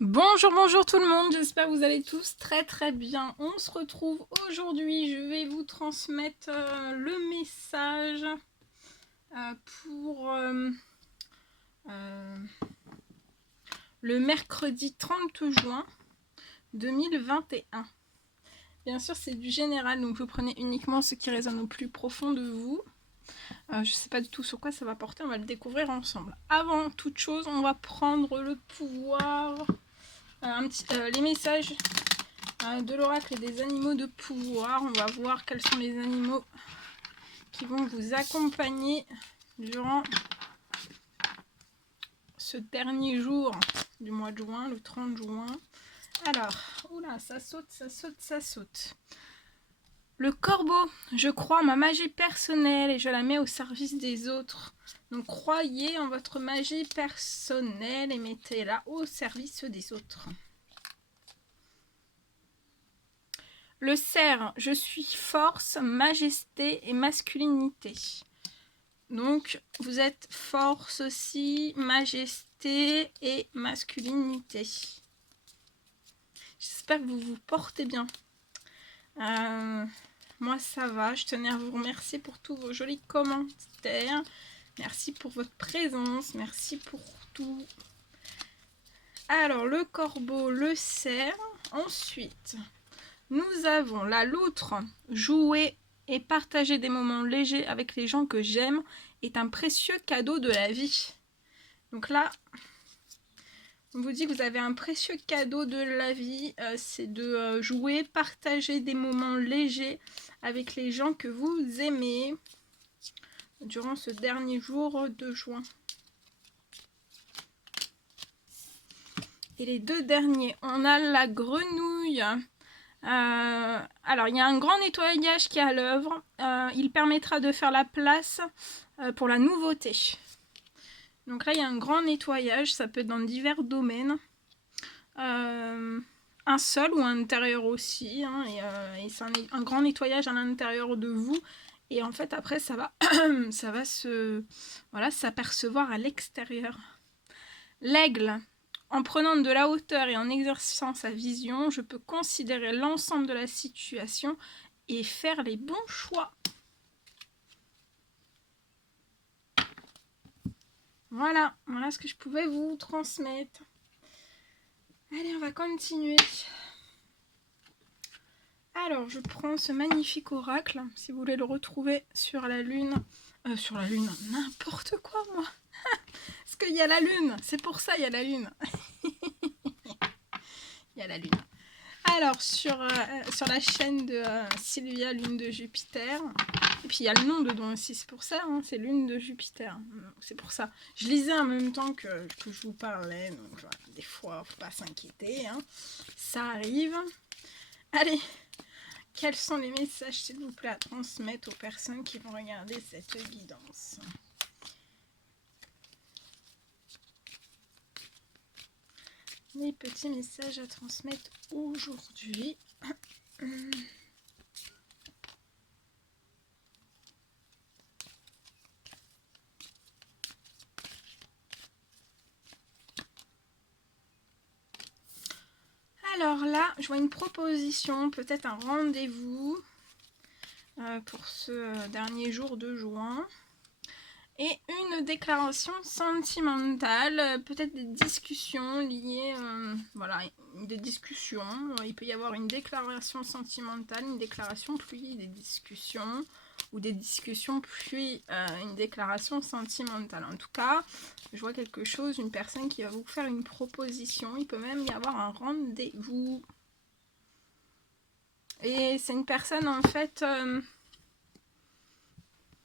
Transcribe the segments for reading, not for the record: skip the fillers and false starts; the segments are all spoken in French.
Bonjour, bonjour tout le monde, j'espère que vous allez tous très bien. On se retrouve aujourd'hui, je vais vous transmettre le message pour le mercredi 30 juin 2021. Bien sûr, c'est du général, donc vous prenez uniquement ce qui résonne au plus profond de vous. Je ne sais pas du tout sur quoi ça va porter, on va le découvrir ensemble. Avant toute chose, on va prendre le pouvoir, les messages de l'oracle et des animaux de pouvoir. On va voir quels sont les animaux qui vont vous accompagner durant ce dernier jour du mois de juin, le 30 juin. Alors, oula, ça saute, ça saute, ça saute. Le corbeau, je crois en ma magie personnelle et je la mets au service des autres. Donc croyez en votre magie personnelle et mettez-la au service des autres. Le cerf, je suis force, majesté et masculinité. Donc, vous êtes force aussi, majesté et masculinité. J'espère que vous vous portez bien. Moi, ça va. Je tenais à vous remercier pour tous vos jolis commentaires. Merci pour votre présence. Merci pour tout. Alors, le corbeau, le cerf. Ensuite, nous avons la loutre. Jouer et partager des moments légers avec les gens que j'aime est un précieux cadeau de la vie. Donc là, on vous dit que vous avez un précieux cadeau de la vie, c'est de jouer, partager des moments légers avec les gens que vous aimez durant ce dernier jour de juin. Et les deux derniers, on a la grenouille. Alors, il y a un grand nettoyage qui est à l'œuvre. Il permettra de faire la place pour la nouveauté. Donc là, il y a un grand nettoyage. Ça peut être dans divers domaines. Un seul ou un intérieur aussi. Hein, et c'est un grand nettoyage à l'intérieur de vous. Et en fait, après, ça va, ça va s'apercevoir à l'extérieur. L'aigle. En prenant de la hauteur et en exerçant sa vision, je peux considérer l'ensemble de la situation et faire les bons choix. Voilà ce que je pouvais vous transmettre. Allez, on va continuer. Alors, je prends ce magnifique oracle, si vous voulez le retrouver sur la lune. Sur la lune, n'importe quoi, moi. Parce qu'il y a la lune, c'est pour ça il y a la lune. Il y a la lune. Alors, sur la chaîne de Sylvia, lune de Jupiter. Et puis, il y a le nom dedans aussi, c'est pour ça, hein, c'est lune de Jupiter. C'est pour ça. Je lisais en même temps que je vous parlais, donc voilà, des fois, faut pas s'inquiéter, hein. Ça arrive. Allez, quels sont les messages, s'il vous plaît, à transmettre aux personnes qui vont regarder cette guidance ? Les petits messages à transmettre aujourd'hui. Alors là, je vois une proposition, peut-être un rendez-vous pour ce dernier jour de juin. Et une déclaration sentimentale, peut-être des discussions liées, voilà, des discussions. Il peut y avoir une déclaration sentimentale, une déclaration puis des discussions, ou des discussions puis une déclaration sentimentale. En tout cas, je vois quelque chose, une personne qui va vous faire une proposition. Il peut même y avoir un rendez-vous. Et c'est une personne en fait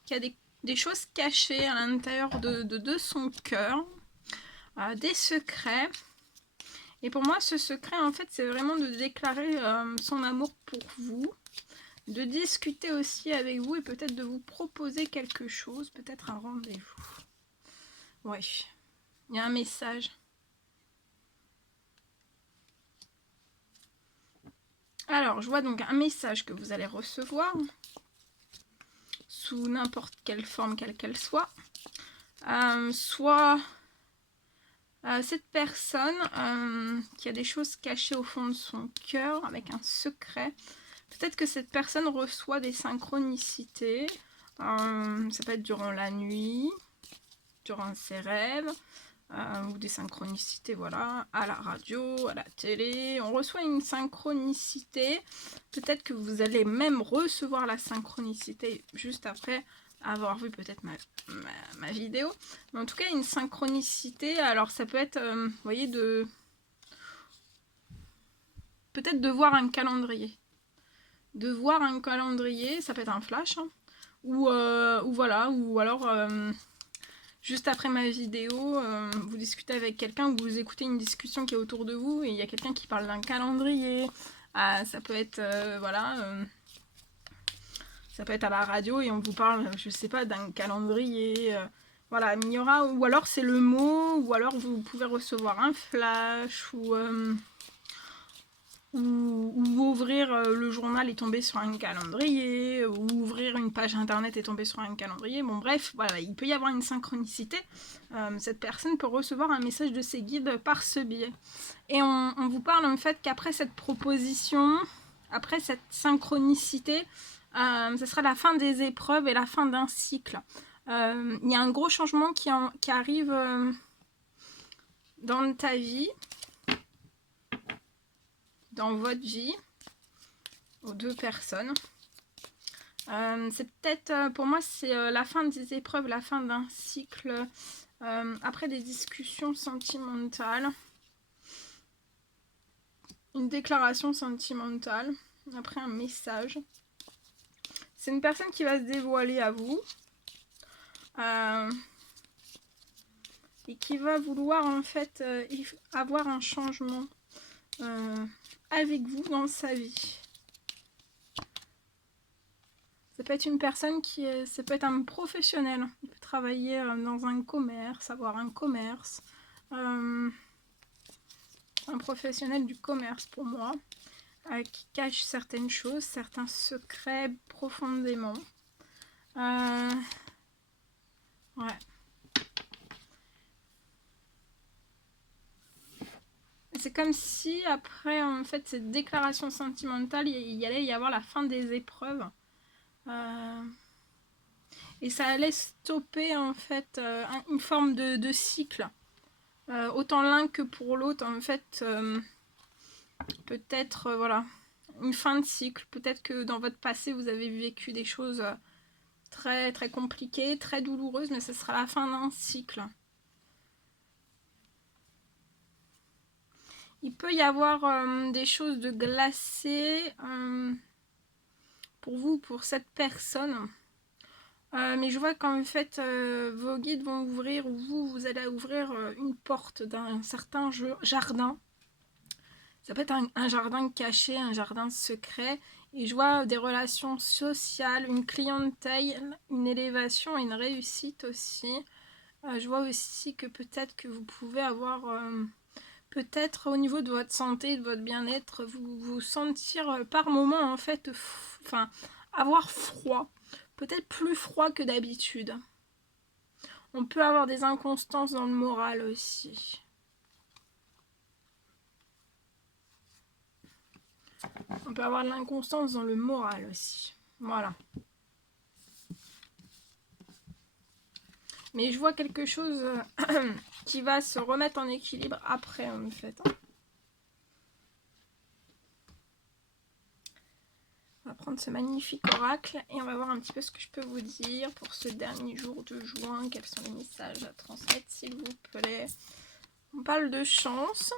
qui a des choses cachées à l'intérieur de son cœur, des secrets. Et pour moi, ce secret, en fait, c'est vraiment de déclarer son amour pour vous, de discuter aussi avec vous et peut-être de vous proposer quelque chose, peut-être un rendez-vous. Ouais, il y a un message. Alors, je vois donc un message que vous allez recevoir, sous n'importe quelle forme, quelle qu'elle soit. Soit Cette personne qui a des choses cachées au fond de son cœur avec un secret, peut-être que cette personne reçoit des synchronicités. Ça peut être durant la nuit, durant ses rêves, ou des synchronicités, voilà, à la radio, à la télé. On reçoit une synchronicité. Peut-être que vous allez même recevoir la synchronicité juste après avoir vu peut-être ma vidéo. Mais en tout cas, une synchronicité, alors ça peut être, vous voyez, peut-être de voir un calendrier. De voir un calendrier, ça peut être un flash, hein, ou voilà, ou alors juste après ma vidéo, vous discutez avec quelqu'un ou vous écoutez une discussion qui est autour de vous et il y a quelqu'un qui parle d'un calendrier. Ça peut être, voilà, ça peut être à la radio et on vous parle, je sais pas, d'un calendrier. Voilà, il y aura, ou alors c'est le mot, ou alors vous pouvez recevoir un flash, ou ouvrir le journal et tomber sur un calendrier, ou ouvrir une page internet et tomber sur un calendrier. Bon bref, voilà, il peut y avoir une synchronicité. Cette personne peut recevoir un message de ses guides par ce biais. Et on vous parle en fait qu'après cette proposition, après cette synchronicité, ce sera la fin des épreuves et la fin d'un cycle. Il y a un gros changement qui arrive dans ta vie, dans votre vie, aux deux personnes. C'est peut-être, pour moi, c'est la fin des épreuves, la fin d'un cycle, après des discussions sentimentales, une déclaration sentimentale, après un message. C'est une personne qui va se dévoiler à vous et qui va vouloir en fait avoir un changement avec vous dans sa vie. Ça peut être une personne ça peut être un professionnel. Il peut travailler dans un commerce, avoir un commerce. Un professionnel du commerce pour moi, qui cache certaines choses, certains secrets profondément. Ouais. C'est comme si après en fait cette déclaration sentimentale, il allait y avoir la fin des épreuves. Et ça allait stopper en fait une forme de cycle. Autant l'un que pour l'autre, en fait, peut-être, voilà, une fin de cycle. Peut-être que dans votre passé, vous avez vécu des choses très, très compliquées, très douloureuses, mais ce sera la fin d'un cycle. Il peut y avoir des choses de glacées pour vous, pour cette personne. Mais je vois qu'en fait, vos guides vont ouvrir, ou vous allez ouvrir une porte d'un certain jardin. Ça peut être un jardin caché, un jardin secret. Et je vois des relations sociales, une clientèle, une élévation et une réussite aussi. Je vois aussi que peut-être que vous pouvez avoir, peut-être au niveau de votre santé, de votre bien-être, vous sentir par moment en fait, avoir froid. Peut-être plus froid que d'habitude. On peut avoir des inconstances dans le moral aussi. On peut avoir de l'inconstance dans le moral aussi. Voilà. Mais je vois quelque chose qui va se remettre en équilibre après, en fait. On va prendre ce magnifique oracle et on va voir un petit peu ce que je peux vous dire pour ce dernier jour de juin. Quels sont les messages à transmettre, s'il vous plaît. On parle de chance.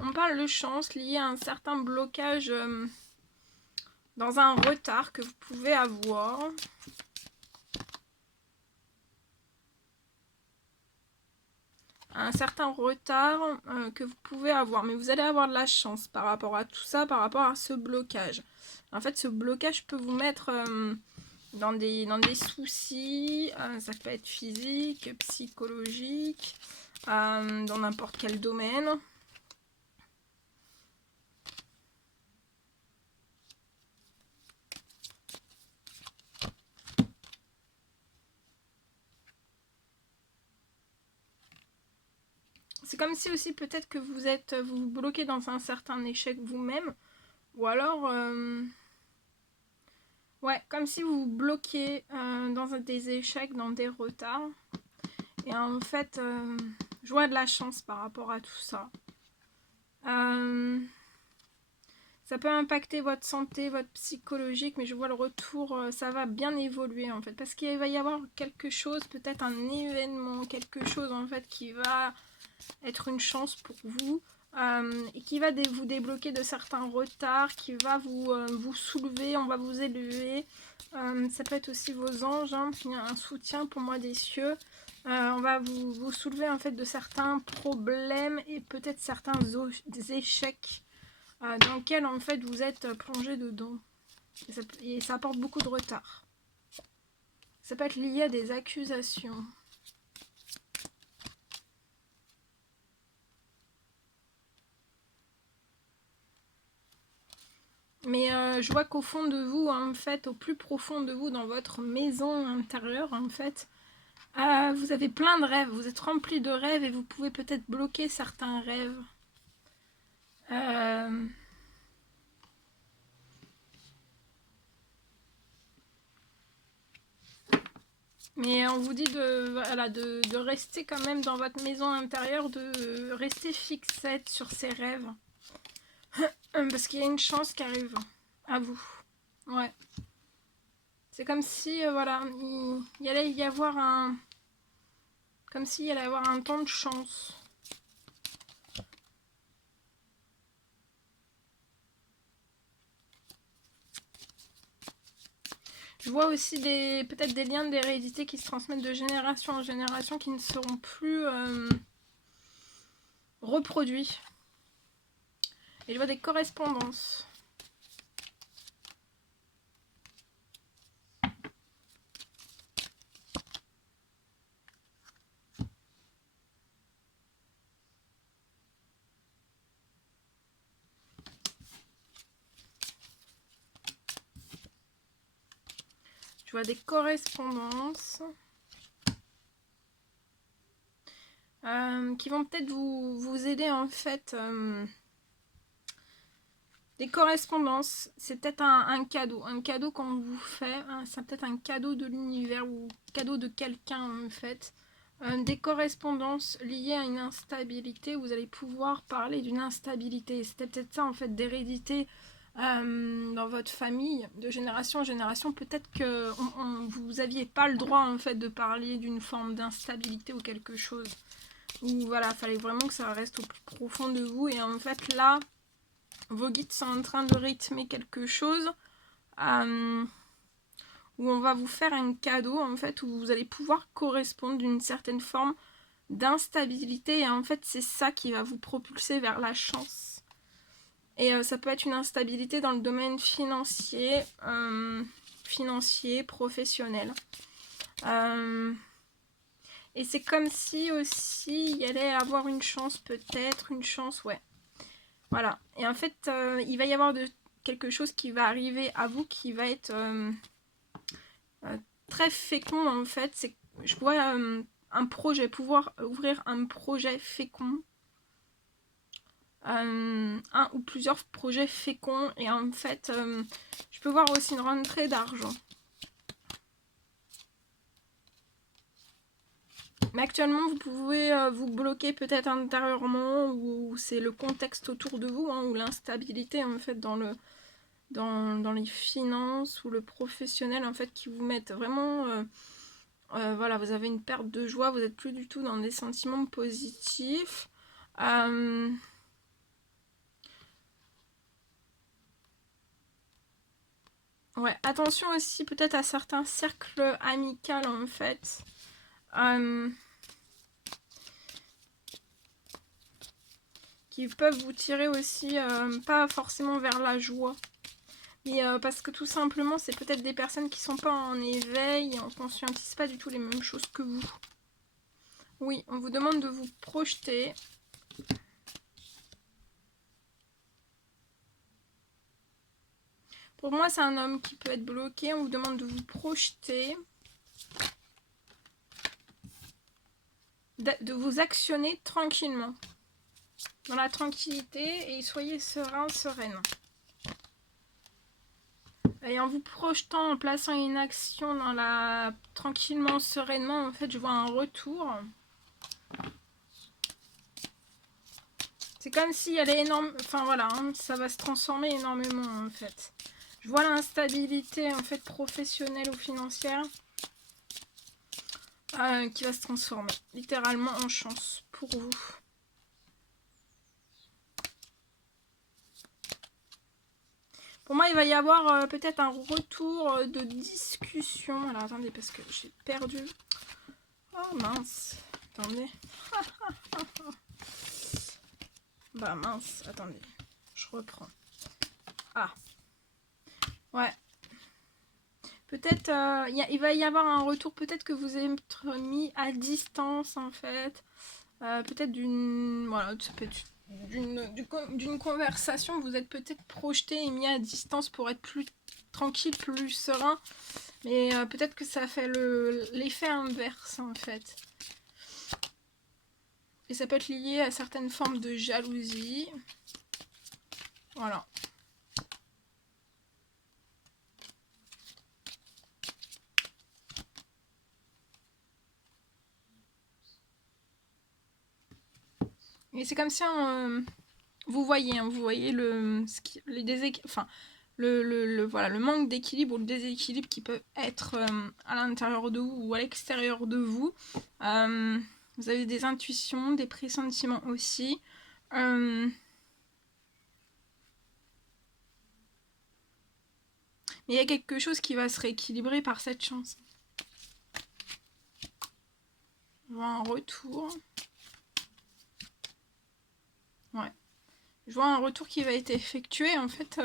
On parle de chance liée à un certain blocage dans un retard que vous pouvez avoir. Un certain retard que vous pouvez avoir. Mais vous allez avoir de la chance par rapport à tout ça, par rapport à ce blocage. En fait, ce blocage peut vous mettre dans des soucis. Ça peut être physique, psychologique, dans n'importe quel domaine. c'est comme si aussi peut-être que vous vous bloquez dans un certain échec vous-même. Ou alors, ouais, comme si vous vous bloquiez dans des échecs, dans des retards. Et en fait, je vois de la chance par rapport à tout ça. Ça peut impacter votre santé, votre psychologique, mais je vois le retour, ça va bien évoluer en fait. Parce qu'il va y avoir quelque chose, peut-être un événement, quelque chose en fait qui va être une chance pour vous. Et qui va vous débloquer de certains retards, qui va vous soulever, on va vous élever. Ça peut être aussi vos anges, hein. Il y a un soutien pour moi des cieux. On va vous soulever en fait de certains problèmes et peut-être certains échecs dans lesquels en fait vous êtes plongé dedans. Et ça apporte beaucoup de retard. Ça peut être lié à des accusations. Mais je vois qu'au fond de vous, en fait, au plus profond de vous, dans votre maison intérieure, en fait, vous avez plein de rêves. Vous êtes rempli de rêves et vous pouvez peut-être bloquer certains rêves. Mais on vous dit de rester quand même dans votre maison intérieure, de rester fixette sur ces rêves. Parce qu'il y a une chance qui arrive à vous. Ouais. C'est comme si, voilà, il allait y avoir un... Comme s'il allait y avoir un temps de chance. Je vois aussi peut-être des liens d'hérédité qui se transmettent de génération en génération qui ne seront plus reproduits. Et je vois des correspondances. Je vois des correspondances qui vont peut-être vous aider en fait. Des correspondances, c'est peut-être un cadeau qu'on vous fait, hein, c'est peut-être un cadeau de l'univers ou cadeau de quelqu'un en fait. Des correspondances liées à une instabilité, vous allez pouvoir parler d'une instabilité. C'était peut-être ça en fait d'hérédité dans votre famille, de génération en génération. Peut-être que vous aviez pas le droit en fait de parler d'une forme d'instabilité ou quelque chose. Ou voilà, il fallait vraiment que ça reste au plus profond de vous. Et en fait là, vos guides sont en train de rythmer quelque chose où on va vous faire un cadeau en fait, où vous allez pouvoir correspondre d'une certaine forme d'instabilité et en fait c'est ça qui va vous propulser vers la chance. Et ça peut être une instabilité dans le domaine financier, professionnel. Et c'est comme si aussi il y allait avoir une chance, peut-être une chance, ouais. Voilà. Et en fait, il va y avoir quelque chose qui va arriver à vous qui va être très fécond en fait. Je vois un projet, pouvoir ouvrir un projet fécond. Un ou plusieurs projets féconds. Et en fait, je peux voir aussi une rentrée d'argent. Mais actuellement, vous pouvez vous bloquer peut-être intérieurement ou c'est le contexte autour de vous, hein, ou l'instabilité en fait dans les finances ou le professionnel en fait qui vous mettent vraiment voilà, vous avez une perte de joie, vous n'êtes plus du tout dans des sentiments positifs. Ouais, attention aussi peut-être à certains cercles amicaux en fait. Qui peuvent vous tirer aussi, pas forcément vers la joie. Mais parce que tout simplement, c'est peut-être des personnes qui sont pas en éveil et on ne conscientise pas du tout les mêmes choses que vous. Oui, on vous demande de vous projeter. Pour moi, c'est un homme qui peut être bloqué. On vous demande de vous projeter de vous actionner tranquillement. Dans la tranquillité et soyez serein, sereine. Et en vous projetant, en plaçant une action dans la tranquillement, sereinement, en fait, je vois un retour. C'est comme s'il y allait énorme... Enfin voilà, hein, ça va se transformer énormément en fait. Je vois l'instabilité en fait professionnelle ou financière qui va se transformer littéralement en chance pour vous. Pour moi, il va y avoir peut-être un retour de discussion. Alors attendez, parce que j'ai perdu. Oh mince, attendez. Bah mince, attendez, je reprends. Ah, ouais. Peut-être, il va y avoir un retour, peut-être que vous allez être mis à distance en fait. Peut-être d'une, voilà, ça peut être d'une conversation, vous êtes peut-être projeté et mis à distance pour être plus tranquille, plus serein. Mais peut-être que ça fait l'effet inverse en fait. Et ça peut être lié à certaines formes de jalousie. Voilà. Et c'est comme si vous voyez voilà, le manque d'équilibre ou le déséquilibre qui peut être à l'intérieur de vous ou à l'extérieur de vous. Vous avez des intuitions, des pressentiments aussi. Mais il y a quelque chose qui va se rééquilibrer par cette chance. Je vois un retour. Ouais. Je vois un retour qui va être effectué. En fait,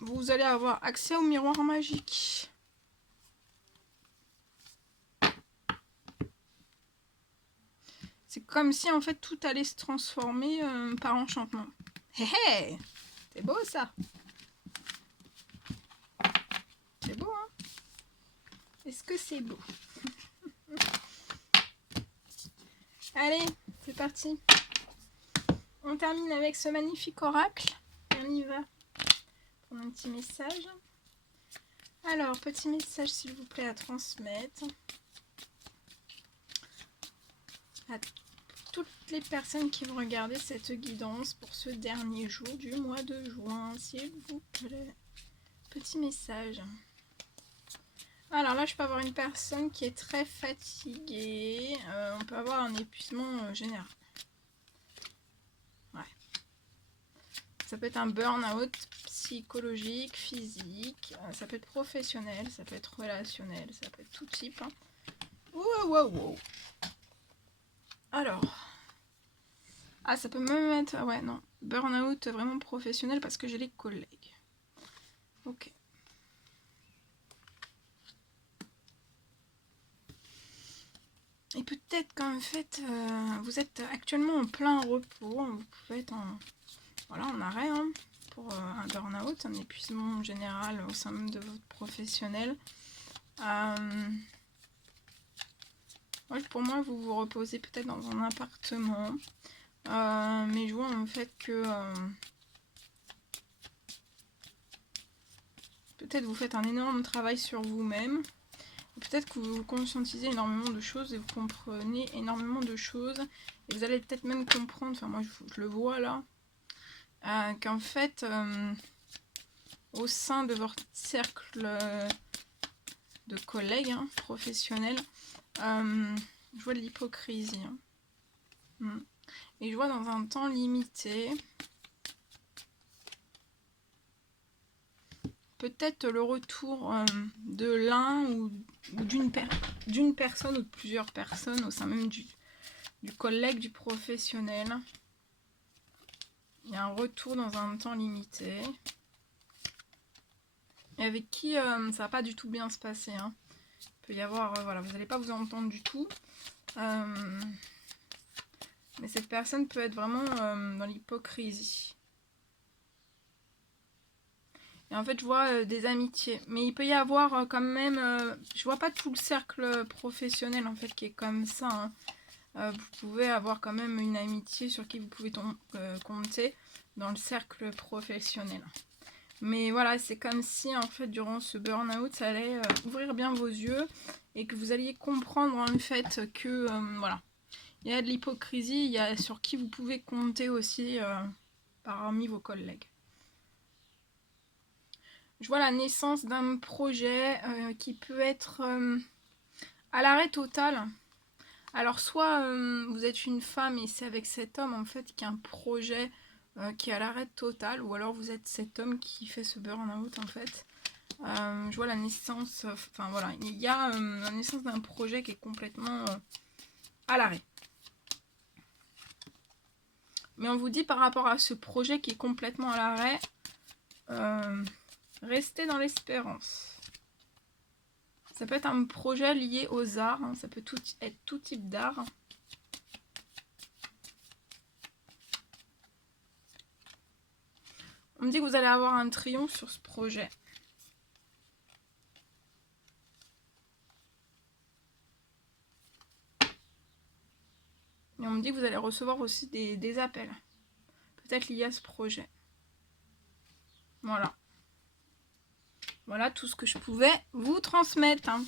vous allez avoir accès au miroir magique. C'est comme si en fait tout allait se transformer par enchantement. Hé hé, c'est beau ça. C'est beau, hein? Est-ce que c'est beau? Allez, c'est parti. On termine avec ce magnifique oracle. On y va. Pour un petit message. Alors, petit message s'il vous plaît à transmettre. À toutes les personnes qui vont regarder cette guidance pour ce dernier jour du mois de juin, s'il vous plaît. Petit message. Alors là, je peux avoir une personne qui est très fatiguée. On peut avoir un épuisement général. Ouais. Ça peut être un burn-out psychologique, physique. Ça peut être professionnel, ça peut être relationnel, ça peut être tout type. Hein. Wow, wow, wow. Alors. Ah, ça peut même être... Ouais, non. Burn-out vraiment professionnel parce que j'ai les collègues. Ok. Et peut-être qu'en fait, vous êtes actuellement en plein repos. Vous pouvez être en arrêt hein, pour un burn-out, un épuisement général au sein même de votre professionnel. Ouais, pour moi, vous vous reposez peut-être dans un appartement. Mais je vois en fait que... peut-être vous faites un énorme travail sur vous-même. Peut-être que vous conscientisez énormément de choses et vous comprenez énormément de choses. Et vous allez peut-être même comprendre, enfin moi je le vois là, qu'en fait, au sein de votre cercle de collègues professionnels, je vois de l'hypocrisie. Hein. Et je vois dans un temps limité, peut-être le retour de l'un ou d'une personne ou de plusieurs personnes au sein même du collègue, du professionnel. Il y a un retour dans un temps limité. Et avec qui ça va pas du tout bien se passer. Hein. Il peut y avoir, voilà, vous n'allez pas vous entendre du tout. Mais cette personne peut être vraiment dans l'hypocrisie. Et en fait, je vois des amitiés. Mais il peut y avoir quand même... je vois pas tout le cercle professionnel, en fait, qui est comme ça. Hein. vous pouvez avoir quand même une amitié sur qui vous pouvez compter dans le cercle professionnel. Mais voilà, c'est comme si en fait durant ce burn-out, ça allait ouvrir bien vos yeux et que vous alliez comprendre le fait que voilà, il y a de l'hypocrisie, il y a sur qui vous pouvez compter aussi parmi vos collègues. Je vois la naissance d'un projet qui peut être à l'arrêt total. Alors soit vous êtes une femme et c'est avec cet homme en fait qui a un projet qui est à l'arrêt total, ou alors vous êtes cet homme qui fait ce burn-out en fait. Je vois la naissance, enfin voilà, il y a la naissance d'un projet qui est complètement à l'arrêt. Mais on vous dit par rapport à ce projet qui est complètement à l'arrêt, restez dans l'espérance. Ça peut être un projet lié aux arts, hein, ça peut être tout type d'art. On me dit que vous allez avoir un triomphe sur ce projet. Et on me dit que vous allez recevoir aussi des appels. Peut-être liés à ce projet. Voilà. Voilà tout ce que je pouvais vous transmettre. Hein.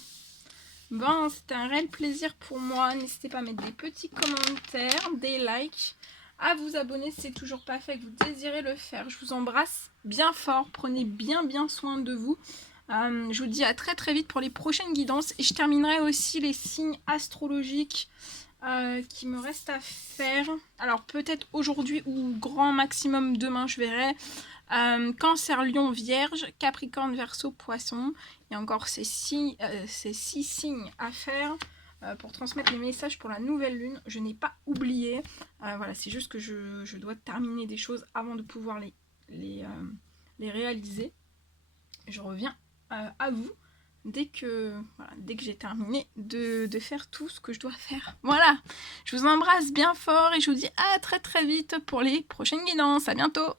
Bon, c'était un réel plaisir pour moi. N'hésitez pas à mettre des petits commentaires, des likes, à vous abonner si c'est toujours pas fait et que vous désirez le faire. Je vous embrasse bien fort. Prenez bien soin de vous. Je vous dis à très vite pour les prochaines guidances. Et je terminerai aussi les signes astrologiques qui me restent à faire. Alors peut-être aujourd'hui ou grand maximum demain, je verrai. Cancer, Lion, Vierge, Capricorne, Verseau, Poisson. Il y a encore ces 6 signes à faire pour transmettre les messages pour la nouvelle lune. Je n'ai pas oublié. Voilà, c'est juste que je dois terminer des choses avant de pouvoir les réaliser. Je reviens à vous dès que j'ai terminé de faire tout ce que je dois faire. Voilà, je vous embrasse bien fort et je vous dis à très vite pour les prochaines guidances. À bientôt.